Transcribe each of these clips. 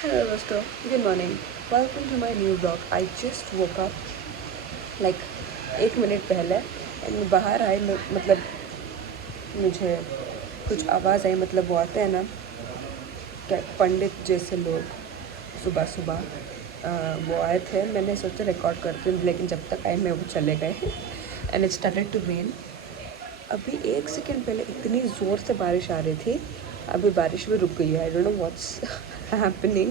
Hello दोस्तों, good morning, welcome to my new blog. I just woke up like 1 minute पहले and मैं बाहर आई। मतलब मुझे कुछ आवाज़ आई। मतलब वो आते हैं ना क्या पंडित जैसे लोग सुबह सुबह, वो आए थे। मैंने सोचा रिकॉर्ड करती हूँ, लेकिन जब तक आए मैं वो चले गए and it started to rain. अभी 1 सेकेंड पहले इतनी ज़ोर से बारिश आ रही थी, अभी बारिश भी रुक गई है। I don't know what's happening.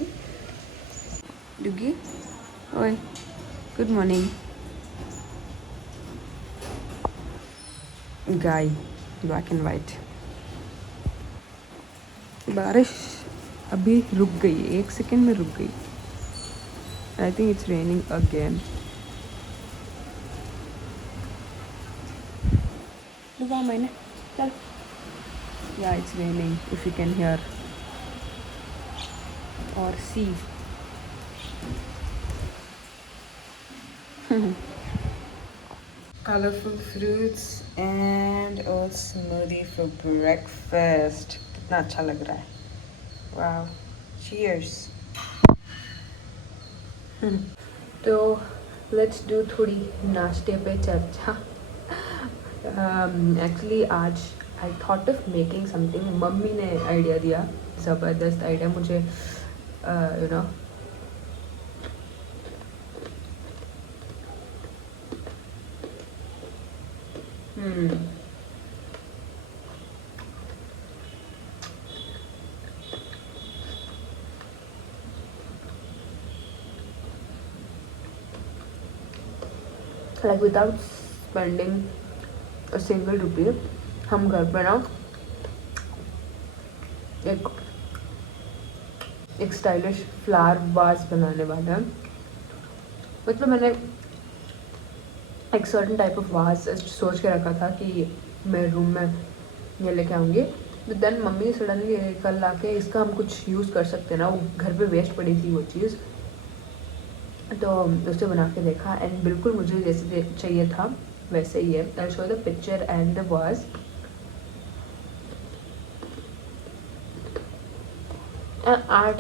डुगी, ओए, गुड मॉर्निंग। गाय, ब्लैक एंड वाइट। बारिश अभी रुक गई, 1 सेकेंड में रुक गई। I think it's raining again. डुबा मैंने, चल। Yeah it's raining, if you can hear और see. Colorful fruits and a smoothie for breakfast. कितना अच्छा लग रहा है। वाह, cheers. तो लेट्स डू थोड़ी नाश्ते पे चर्चा। एक्चुअली आज I thought of making something. Mummy ने आइडिया दिया, ज़बरदस्त आइडिया मुझे, you know. Like without spending a single rupee हम घर पे ना एक एक स्टाइलिश फ्लावर वाज बनाने वाले हैं। मतलब मैंने एक सर्टन टाइप ऑफ वाज सोच के रखा था कि मैं रूम में ये लेके आऊँगी। तो देन मम्मी सडनली कल आके इसका हम कुछ यूज़ कर सकते हैं ना, वो घर पे वेस्ट पड़ी थी वो चीज़, तो उसे बना के देखा एंड बिल्कुल मुझे जैसे चाहिए था वैसे ही है। I show the picture and the was.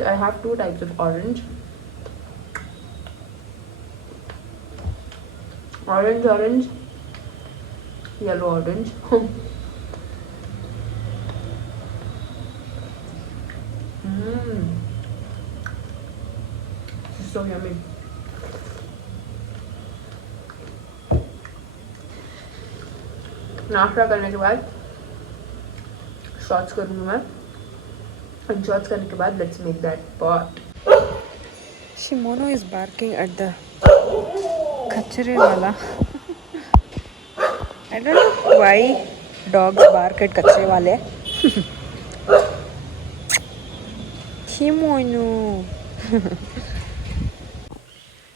I have two types of orange. Orange, yellow orange. Mmm, this is so yummy. नाश्ता करने के बाद शॉर्ट्स करूँगी मैं, एंड शॉर्ट्स करने के बाद let's make that pot. Shimono is barking at the कचरे वाला। I don't know why dogs bark at कचरे वाले। शिमोनो।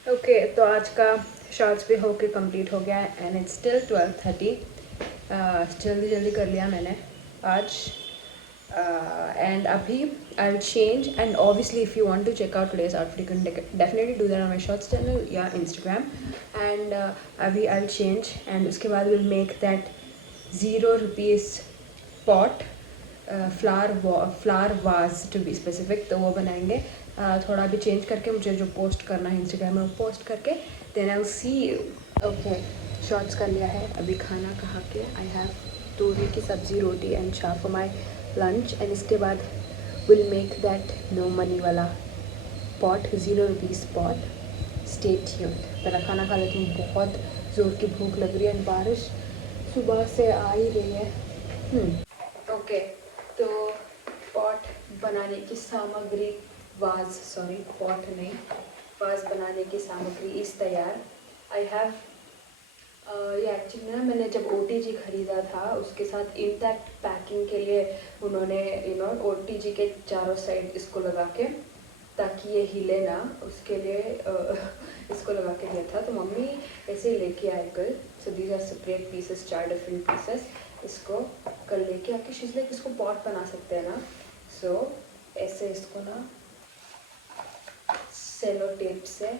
ओके, तो आज का शॉर्ट्स भी होके कंप्लीट हो गया एंड इट्स स्टिल 12:30। जल्दी जल्दी कर लिया मैंने आज। एंड अभी I will change and obviously if you want to check out today's outfit you can definitely do that on my shorts channel या इंस्टाग्राम। एंड अभी आई विल चेंज एंड उसके बाद will make that ₹0 pot, flower was to be specific, तो वो बनाएंगे। थोड़ा भी change करके मुझे जो पोस्ट करना है इंस्टाग्राम में वो पोस्ट करके then I will see you. Okay, shorts कर लिया है, अभी खाना खा के आई हैव तूरी की सब्ज़ी, roti and chai for my lunch. And इसके बाद will make that no money वाला पॉट, ₹0 पॉट। Stay tuned. पहला खाना खा लेती हूँ, बहुत ज़ोर की भूख लग रही है एंड बारिश सुबह से आ ही रही है। ओके, तो पॉट बनाने की सामग्री, पॉट नहीं, वाज बनाने की सामग्री इस तैयार। आई हैव ये एक्चुअली ना मैंने जब OTG ख़रीदा था उसके साथ इंटैक्ट पैकिंग के लिए उन्होंने OTG के चारों साइड इसको लगा के, ताकि ये हिले ना, उसके लिए इसको लगा के दिया था। तो मम्मी ऐसे ही लेके आए कल। So these are separate pieces, 4 different pieces. इसको कल लेके आके शीज़ लाइक इसको पॉट बना सकते हैं ना। सो ऐसे इसको ना सेलो टेप से,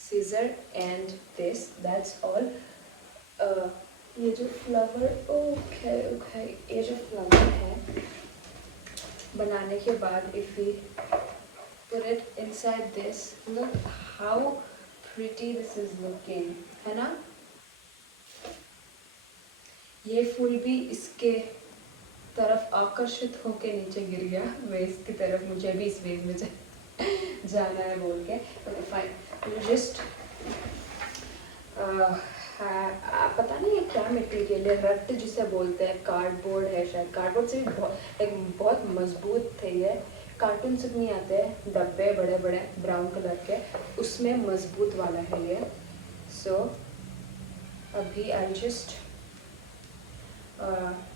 scissor and this, that's all. ये जो फ्लावर, ओके, ये जो फ्लावर है बनाने के बाद if we put it inside this. Look how pretty this is looking, है ना? ये फूल भी इसके तरफ आकर्षित होके नीचे गिर गया, वेस की तरफ, मुझे भी इस वेस में जाना है बोल के। ओके फाइन, जस्ट पता नहीं ये क्या मटेरियल है, रट जिसे बोलते हैं, कार्डबोर्ड है शायद, कार्डबोर्ड से भी बहुत मजबूत थे ये। कार्टून से नहीं आते हैं डब्बे बड़े बड़े ब्राउन कलर के, उसमें मजबूत वाला है ये। सो अभी आई जस्ट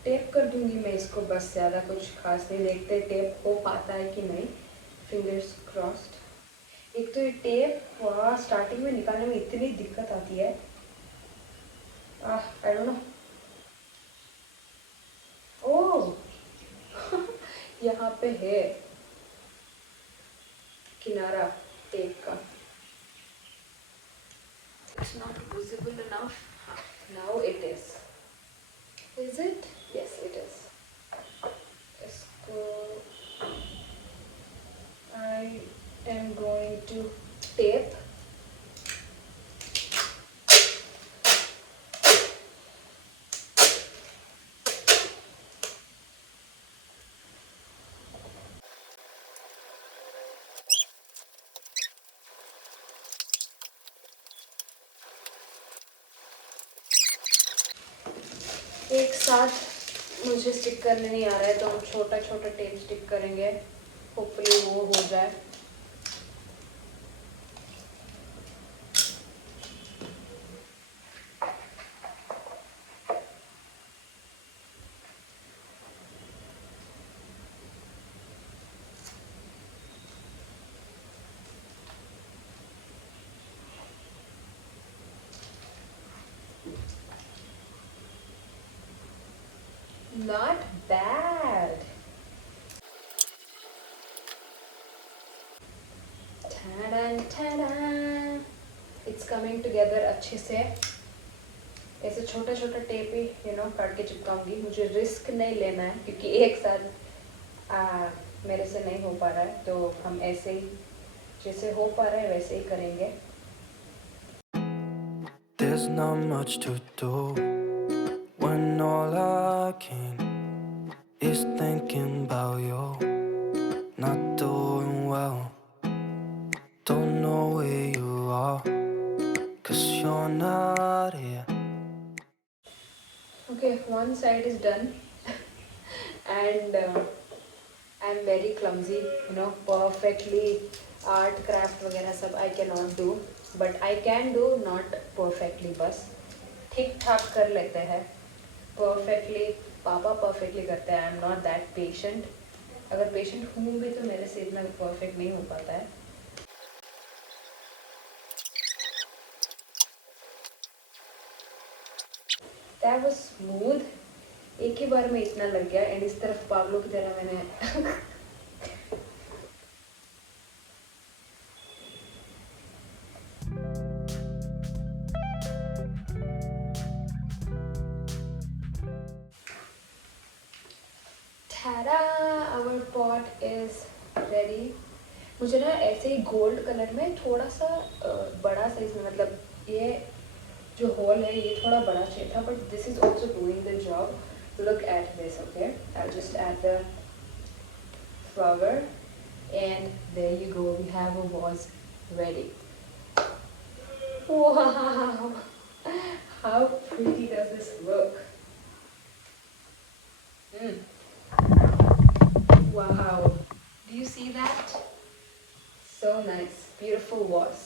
टेप कर दूंगी मैं इसको, बस ज़्यादा कुछ खास नहीं, देखते टेप हो पाता है कि नहीं, फिंगर्स क्रॉस्ड। एक तो ये टेप वहाँ स्टार्टिंग में निकालने में इतनी दिक्कत आती है, आई डोंट नो। ओह यहाँ पे है किनारा टेप का, it's not visible enough, now it is. Is it? Yes, it is. इसको I am going to tape. एक साथ मुझे स्टिक करने नहीं आ रहा है, तो हम छोटा छोटा टेप स्टिक करेंगे, होपफुली वो हो जाए। Not bad. Ta-da. It's coming together अच्छे से। ऐसे छोटा छोटा टेप ही काट के चिपकाऊंगी, मुझे रिस्क नहीं लेना है क्योंकि एक साथ मेरे से नहीं हो पा रहा है, तो हम ऐसे ही जैसे हो पा रहा है वैसे ही करेंगे। There's not much to do when all I can is thinking about you. Not doing well, don't know where you are, 'cause you're not here. Okay, one side is done and I'm very clumsy, perfectly art craft वगैरह सब I cannot do, but I can do not perfectly, बस ठीक ठाक कर लेते हैं। perfectly पापा perfectly करते हैं, I am not that patient, अगर patient हूँ भी तो मेरे से इतना perfect नहीं हो पाता है। That was smooth, एक ही बार में इतना लग गया, एंड इस तरफ पागलों की तरह मैंने Tada, our pot is ready. मुझे ना ऐसे ही गोल्ड कलर में थोड़ा सा बड़ा साइज में, मतलब ये जो होल है ये थोड़ा बड़ा चाहिए था, but this is also doing the job. Look at this, okay, I just add the flower and there you go, we have a vase ready. Wow, how pretty does this look. Wow, do you see that? So nice, beautiful vase.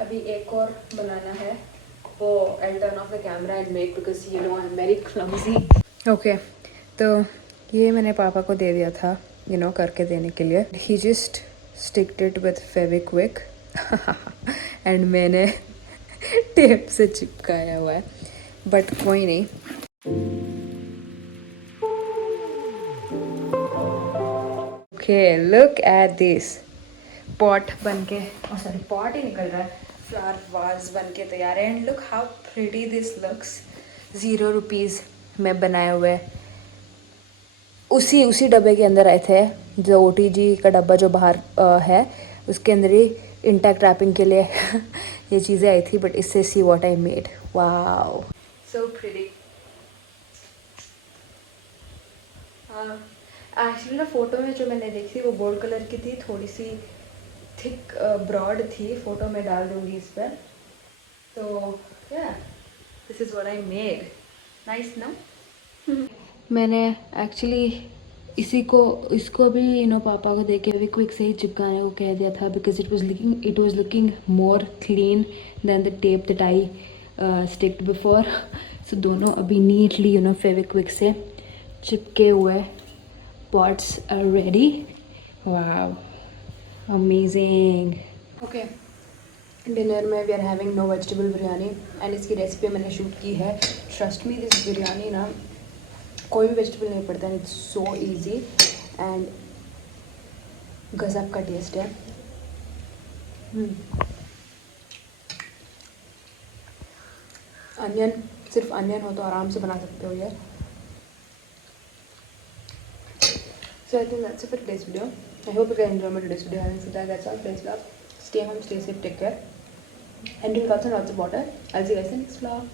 अभी एक और बनाना है, वो I'll turn off the camera and make, because I'm very clumsy. Okay, तो ये मैंने पापा को दे दिया था करके देने के लिए। He just sticked it with Fevikwik and मैंने टेप से चिपकाया हुआ है, बट कोई नहीं। Okay, look at this. Pot बन के, सॉरी पॉट ही निकल रहा है, फ्लावर वाज बन के तैयार है। And look how pretty this looks. 0 rupees में बनाए हुए उसी उसी डब्बे के अंदर आए थे, जो OTG का डब्बा जो बाहर है उसके अंदर ही इंटैक्ट रैपिंग के लिए ये चीज़ें आई थी. बट इससे see what I made. Wow, so pretty. Actually ना फ़ोटो में जो मैंने देखी वो गोल्ड कलर की थी, थोड़ी सी थिक ब्रॉड थी. फ़ोटो में डाल दूँगी इस पर. तो या this is what I made. Nice ना. मैंने एक्चुअली इसको भी पापा को देके अभी क्विक से ही चिपकाने को कह दिया था, because it was looking more clean than the tape that I sticked before. So दोनों अभी नीटली फेविक्विक से चिपके हुए. Pots are ready. Wow, amazing. Okay, dinner में we are having no vegetable biryani and इसकी रेसिपी मैंने शूट की है. ट्रस्ट मी, दिस बिरयानी ना कोई भी वेजिटेबल नहीं पड़ता है. इट्स सो इजी एंड गजब का टेस्ट है. अनियन, सिर्फ अनियन हो तो आराम से बना सकते हो ये. So I think that's it for today's video. I hope you guys enjoyed my today's video. Having said that, that's all. Today's vlog. Stay home, stay safe, take care, and drink lots and lots of water. I'll see you guys in the next vlog.